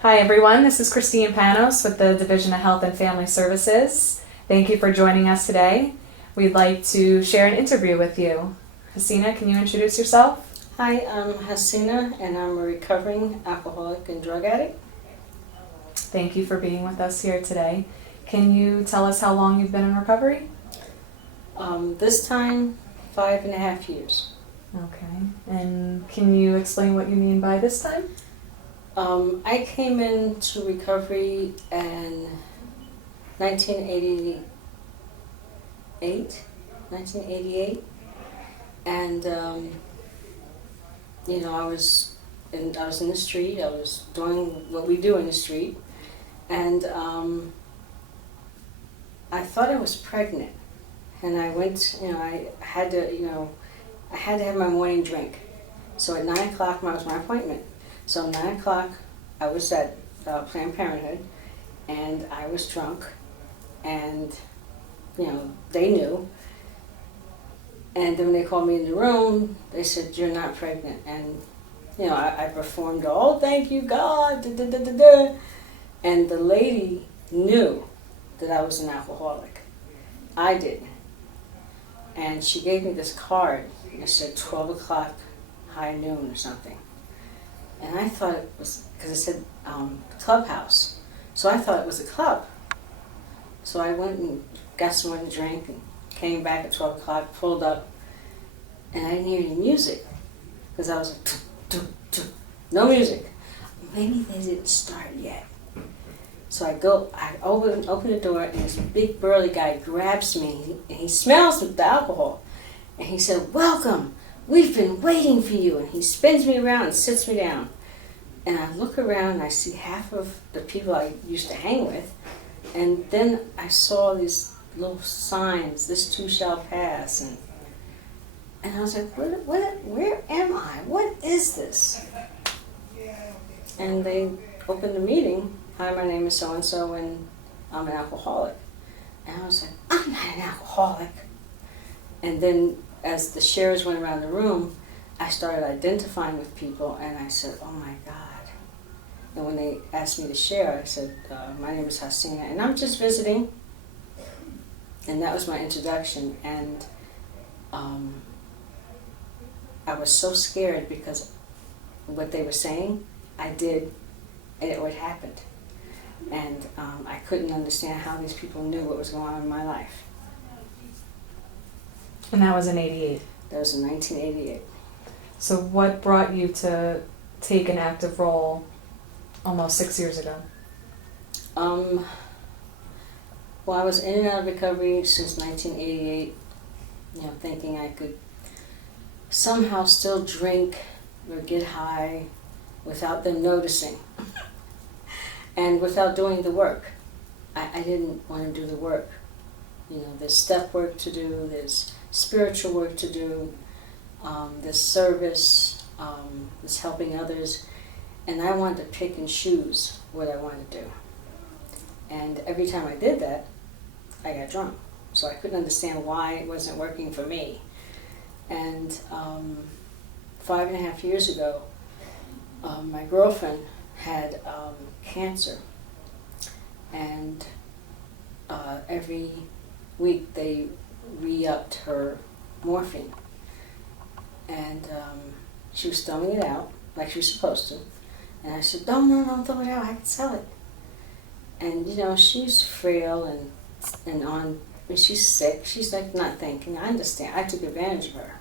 Hi everyone, this is Christine Panos with the Division of Health and Family Services. Thank you for joining us today. We'd like to share an interview with you. Hassina, can you introduce yourself? Hi, I'm Hassina and I'm a recovering alcoholic and drug addict. Thank you for being with us here today. Can you tell us how long you've been in recovery? This time, 5.5 years. Okay, and can you explain what you mean by this time? I came into recovery in 1988, and I was in the street. I was doing what we do in the street, and I thought I was pregnant, and I went. I had to have my morning drink. So at 9 o'clock, was my appointment. So 9 o'clock, I was at Planned Parenthood, and I was drunk, and they knew. And then when they called me in the room, they said, "You're not pregnant." And I performed, "Oh, thank you, God," da, da, da, da, da. And the lady knew that I was an alcoholic. I didn't. And she gave me this card. It said 12 o'clock, high noon or something. And I thought it was, because it said clubhouse. So I thought it was a club. So I went and got someone to drink and came back at 12 o'clock, pulled up, and I didn't hear any music. Because I was like, no music. Maybe they didn't start yet. So I open the door, and this big burly guy grabs me, and he smells the alcohol. And he said, "Welcome, we've been waiting for you." And he spins me around and sits me down. And I look around, and I see half of the people I used to hang with. And then I saw these little signs, "This too shall pass." And I was like, where am I? What is this? And they opened the meeting. "Hi, my name is so-and-so, and I'm an alcoholic." And I was like, "I'm not an alcoholic." And then as the shares went around the room, I started identifying with people, and I said, "Oh my God." And when they asked me to share, I said, "My name is Hassina, and I'm just visiting." And that was my introduction. And I was so scared because what they were saying, I did, and it would happen. And I couldn't understand how these people knew what was going on in my life. And that was in 88. That was in 1988. So what brought you to take an active role almost 6 years ago? Well, I was in and out of recovery since 1988, thinking I could somehow still drink or get high without them noticing and without doing the work. I didn't want to do the work. There's step work to do, there's spiritual work to do, there's service, there's helping others, and I wanted to pick and choose what I wanted to do. And every time I did that, I got drunk. So I couldn't understand why it wasn't working for me. And 5.5 years ago, my girlfriend had cancer. And every week they re-upped her morphine. And she was throwing it out like she was supposed to. And I said, no, throw it out, I can sell it. And she's frail and she's sick. She's like not thinking. I understand. I took advantage of her.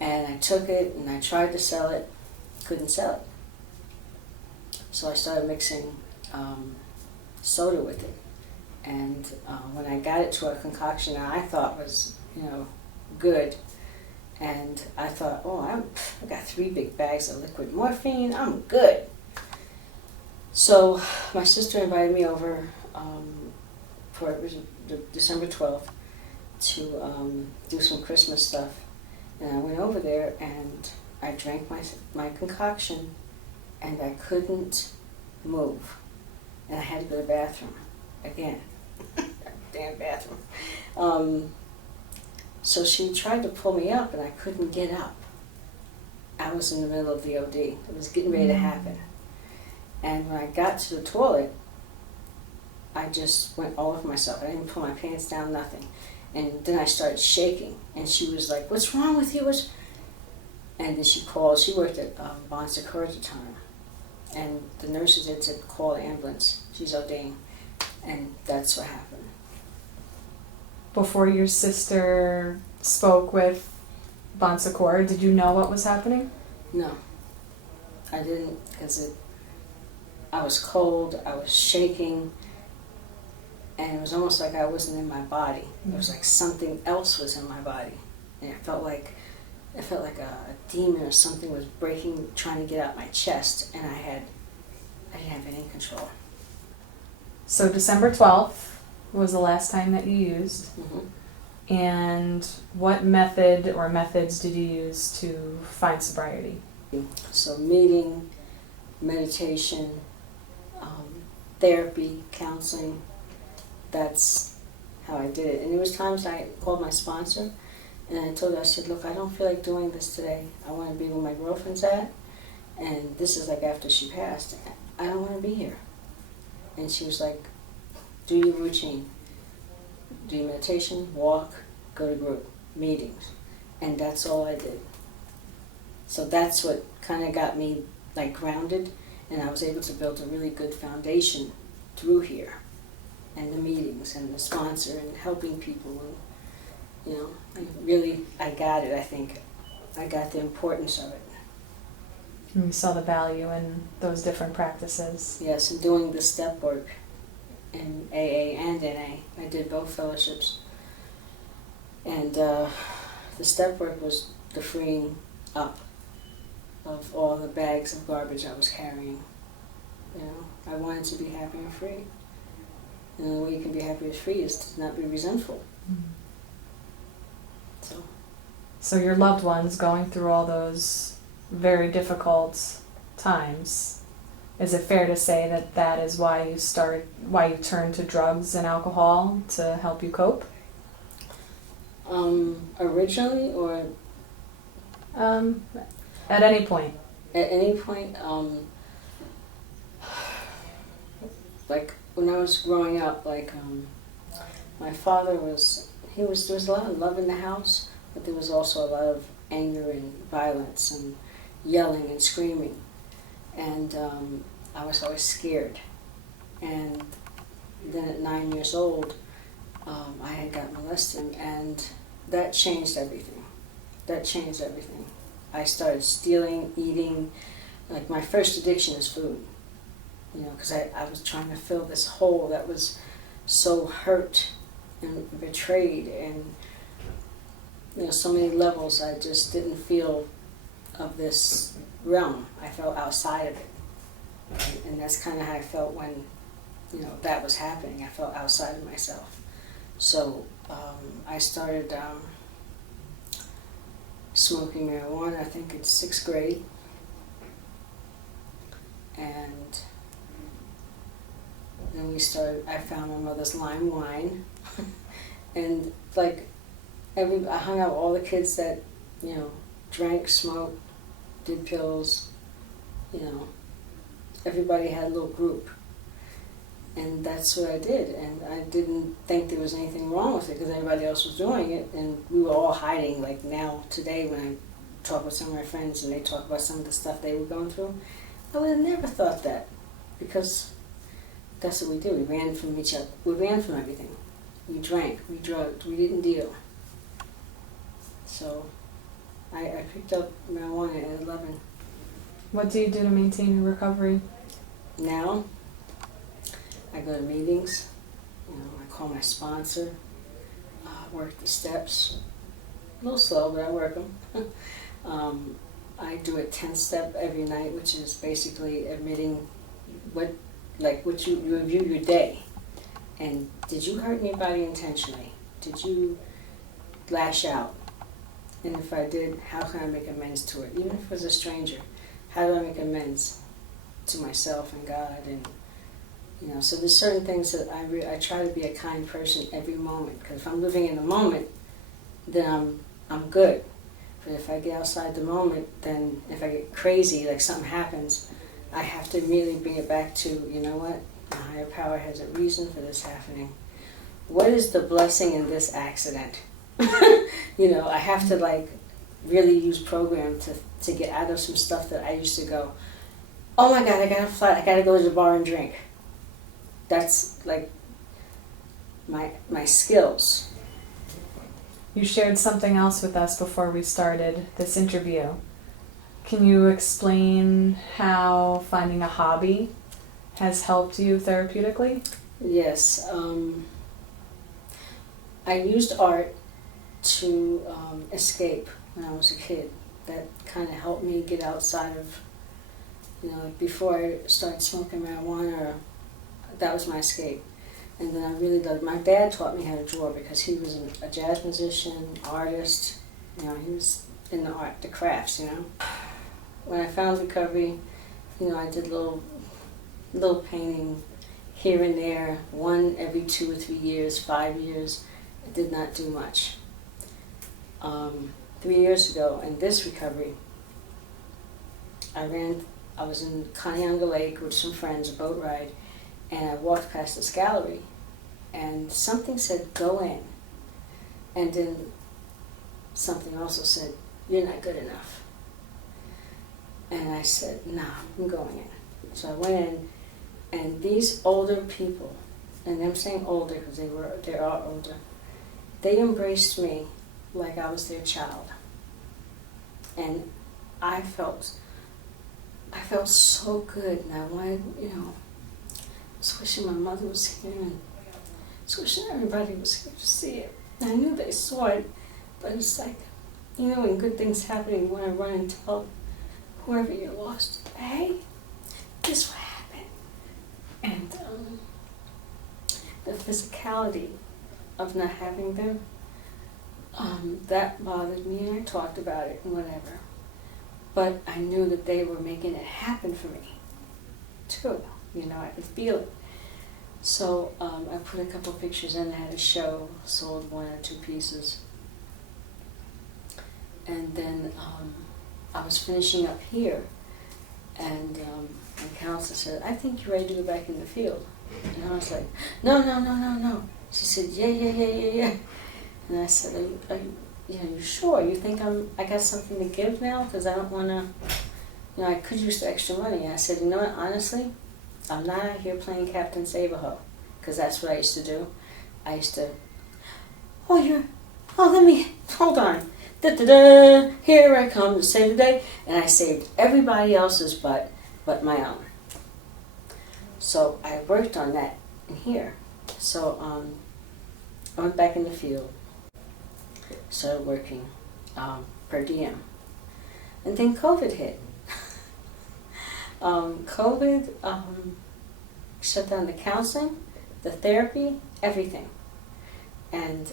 And I took it and I tried to sell it. Couldn't sell it. So I started mixing soda with it. And when I got it to a concoction that I thought was, good, and I thought, oh, I got 3 big bags of liquid morphine. I'm good. So my sister invited me over for it was December 12th to do some Christmas stuff. And I went over there and I drank my concoction and I couldn't move. And I had to go to the bathroom again. Damn bathroom. So she tried to pull me up and I couldn't get up. I was in the middle of the OD. It was getting ready to happen. And when I got to the toilet, I just went all over myself. I didn't pull my pants down, nothing. And then I started shaking. And she was like, "What's wrong with you?" And then she called. She worked at Bon Secours at the time. And the nurses had said, "Call the ambulance. She's ordained." And that's what happened. Before your sister spoke with Bon Secours, did you know what was happening? No, I didn't, because I was cold, I was shaking, and it was almost like I wasn't in my body. It was like something else was in my body, and it felt like a demon or something was breaking, trying to get out my chest, and I didn't have any control. So December 12th was the last time that you used. Mm-hmm. And what method or methods did you use to find sobriety? So meeting, meditation, therapy, counseling, that's how I did it. And there was times I called my sponsor and I told her, I said, "Look, I don't feel like doing this today. I want to be where my girlfriend's at." And this is like after she passed. "I don't want to be here." And she was like, "Do your routine. Do your meditation, walk, go to group meetings." And that's all I did. So that's what kind of got me like grounded, and I was able to build a really good foundation through here, and the meetings, and the sponsor, and helping people, and I got it. I think I got the importance of it. And you saw the value in those different practices. Yes, and doing the step work in AA and NA. I did both fellowships. And the step work was the freeing up of all the bags of garbage I was carrying. I wanted to be happy and free. And the way you can be happy and free is to not be resentful. Mm-hmm. So your loved ones going through all those very difficult times, is it fair to say that that is why you turned to drugs and alcohol to help you cope? Originally, or At any point. at any point, like when I was growing up, my father there was a lot of love in the house, but there was also a lot of anger and violence and yelling and screaming. And I was always scared. And then at 9 years old, I had got molested, and that changed everything. I started stealing, eating. Like, my first addiction is food. Because I was trying to fill this hole that was so hurt and betrayed, and so many levels I just didn't feel of this realm. I felt outside of it. And that's kind of how I felt when that was happening. I felt outside of myself. So I started smoking marijuana, I think in 6th grade. And then I found my mother's lime wine. And I hung out with all the kids that, drank, smoked, did pills, everybody had a little group. And that's what I did. And I didn't think there was anything wrong with it because everybody else was doing it. And we were all hiding. Like now, today, when I talk with some of my friends and they talk about some of the stuff they were going through, I would have never thought that, because that's what we do. We ran from each other. We ran from everything. We drank, we drugged, we didn't deal. So I picked up marijuana at 11. What do you do to maintain your recovery? Now, I go to meetings, I call my sponsor, work the steps, a little slow, but I work them. I do a 10-step every night, which is basically admitting what you review your day. And did you hurt anybody intentionally? Did you lash out? And if I did, how can I make amends to it? Even if it was a stranger, how do I make amends to myself and God? And so there's certain things that I try to be a kind person every moment, because if I'm living in the moment, then I'm good. But if I get outside the moment, then if I get crazy, like something happens, I have to immediately bring it back to, you know what, the higher power has a reason for this happening. What is the blessing in this accident? You know, I have to like really use program to get out of some stuff that I used to go, oh my God, I gotta fly, I gotta go to the bar and drink. That's like my skills. You shared something else with us before we started this interview. Can you explain how finding a hobby has helped you therapeutically? Yes. I used art to escape when I was a kid. That kind of helped me get outside of, you know, like before I started smoking marijuana, that was my escape. And then I really loved, my dad taught me how to draw because he was a jazz musician, artist, you know, he was in the art, the crafts, you know. When I found recovery, you know, I did little painting here and there, one every 2 or 3 years, 5 years. I did not do much. 3 years ago, in this recovery, I was in Canyonga Lake with some friends, a boat ride, and I walked past this gallery, and something said, go in. And then something also said, you're not good enough. And I said, no, I'm going in. So I went in, and these older people, and I'm saying older because they are older, they embraced me like I was their child. And I felt so good, and I wanted, you know, I was wishing my mother was here, and I was wishing everybody was here to see it. And I knew they saw it, but it's like, you know, when good things happen, you want to run and tell whoever you lost, hey, this what happened. And the physicality of not having them, that bothered me, and I talked about it and whatever. But I knew that they were making it happen for me, too. You know, I could feel it. So I put a couple pictures in, I had a show, sold 1 or 2 pieces. And then I was finishing up here, and my counselor said, I think you're ready to go back in the field. And I was like, no. She said, yeah. And I said, are you sure? You think I got something to give now? Because I don't want to, you know, I could use the extra money. And I said, you know what, honestly, I'm not out here playing Captain Save-A-Ho, because that's what I used to do. I used to, let me, hold on. Da-da-da, here I come to save the day. And I saved everybody else's but my own. So I worked on that in here. So I went back in the field, started working per diem. And then COVID hit. COVID shut down the counseling, the therapy, everything. And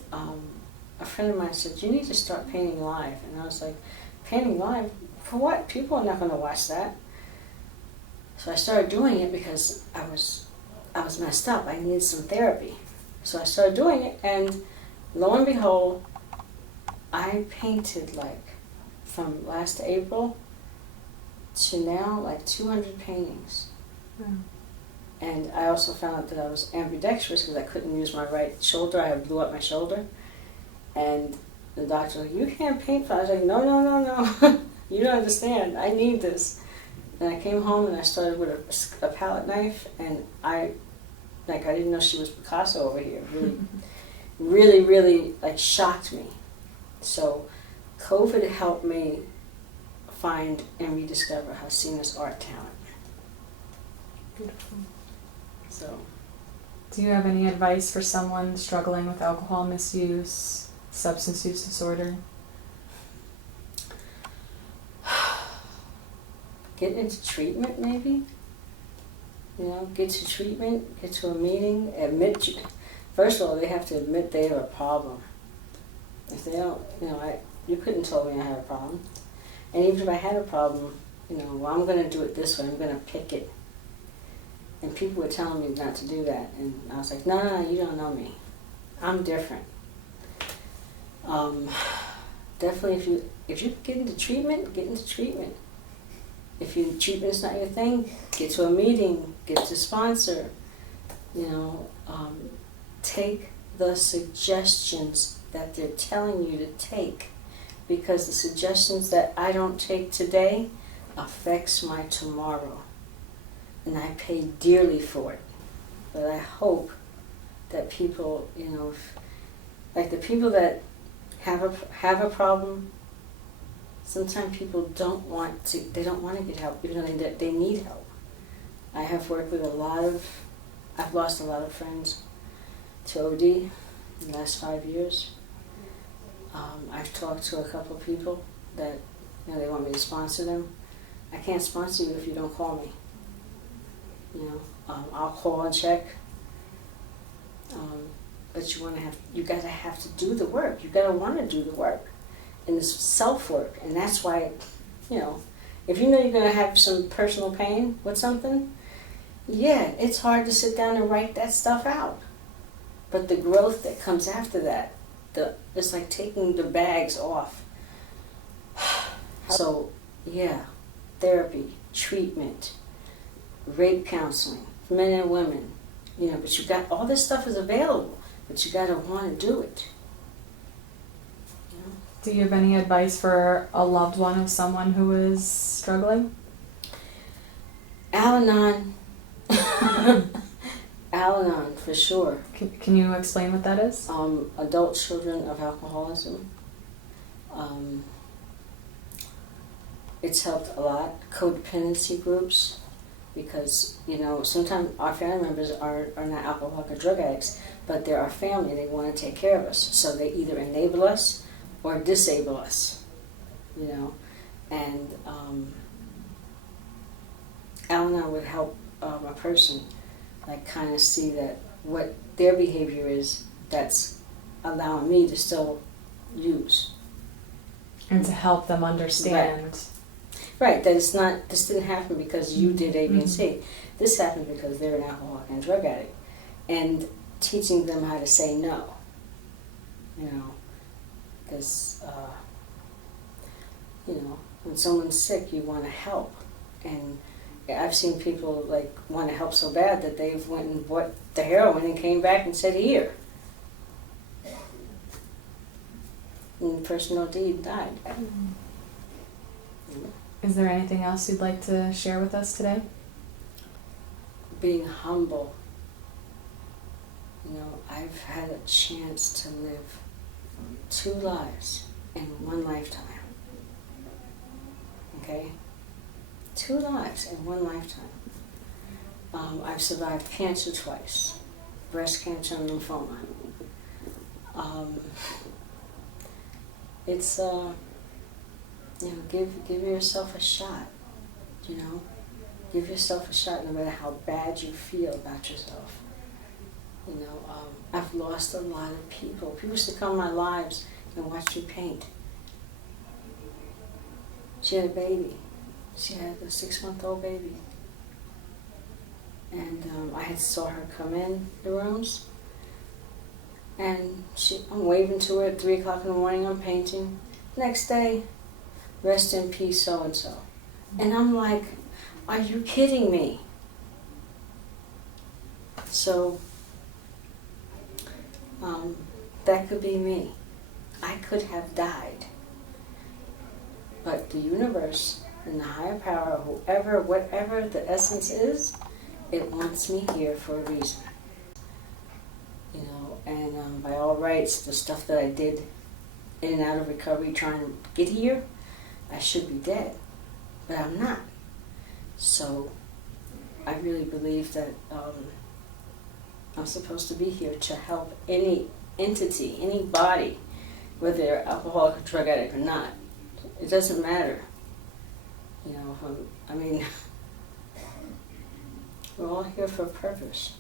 a friend of mine said, you need to start painting live. And I was like, painting live? For what? People are not going to watch that. So I started doing it because I was messed up. I needed some therapy. So I started doing it, and lo and behold, I painted like from last April to now like 200 paintings. Mm. And I also found out that I was ambidextrous because I couldn't use my right shoulder. I blew up my shoulder. And the doctor was like, you can't paint. I was like, no. You don't understand. I need this. And I came home and I started with a palette knife, and I didn't know she was Picasso over here. Really like shocked me. So COVID helped me find and rediscover Hassina's art talent. Beautiful. So, do you have any advice for someone struggling with alcohol misuse, substance use disorder? Get into treatment, maybe. You know, get to treatment, get to a meeting, first of all, they have to admit they have a problem. If they don't, you know, you couldn't tell me I had a problem. And even if I had a problem, you know, well, I'm going to do it this way, I'm going to pick it. And people were telling me not to do that. And I was like, no, you don't know me. I'm different. Definitely, if you get into treatment, get into treatment. If treatment's not your thing, get to a meeting, get to sponsor. You know, take the suggestions that they're telling you to take, because the suggestions that I don't take today affects my tomorrow, and I pay dearly for it. But I hope that people, you know, like the people that have a problem, sometimes people don't want to get help, even though they need help. I have worked with I've lost a lot of friends to OD in the last 5 years. I've talked to a couple of people that, you know, they want me to sponsor them. I can't sponsor you if you don't call me. You know, I'll call and check. But you gotta have to do the work. You gotta want to do the work, and it's self-work. And that's why, you know, if you know you're gonna have some personal pain with something, yeah, it's hard to sit down and write that stuff out. But the growth that comes after that, it's like taking the bags off. So, yeah, therapy, treatment, rape counseling, for men and women, you know, but all this stuff is available, but you gotta want to do it. You know? Do you have any advice for a loved one of someone who is struggling? AlAnon. AlAnon, for sure. Can you explain what that is? Adult children of alcoholism. It's helped a lot. Codependency groups, because, you know, sometimes our family members are not alcoholic or drug addicts, but they're our family and they want to take care of us. So they either enable us or disable us, you know. And AlAnon would help a person, like, kind of see that what their behavior is that's allowing me to still use. And to help them understand. Right, that it's not, this didn't happen because you did A, B, and C. This happened because they're an alcoholic and drug addict. And teaching them how to say no, you know, because, you know, when someone's sick, you want to help. And I've seen people, like, want to help so bad that they've went and bought the heroin and came back and said, here. And the person OD'd died. Is there anything else you'd like to share with us today? Being humble. You know, I've had a chance to live 2 lives in 1 lifetime. Okay? 2 lives in 1 lifetime. I've survived cancer twice, breast cancer and lymphoma. It's you know, give yourself a shot. You know, give yourself a shot, no matter how bad you feel about yourself. You know, I've lost a lot of people. People used to come in my lives and watch me paint. She had a baby. She had a 6-month-old baby. And I saw her come in the rooms, and I'm waving to her at 3 o'clock in the morning, I'm painting. Next day, rest in peace, so-and-so. And I'm like, are you kidding me? So, that could be me. I could have died. But the universe and the higher power, whoever, whatever the essence is, it wants me here for a reason. You know, and by all rights, the stuff that I did in and out of recovery trying to get here, I should be dead. But I'm not. So I really believe that I'm supposed to be here to help any entity, any body, whether they're alcoholic or drug addict or not. It doesn't matter. You know, I mean, we're all here for a purpose.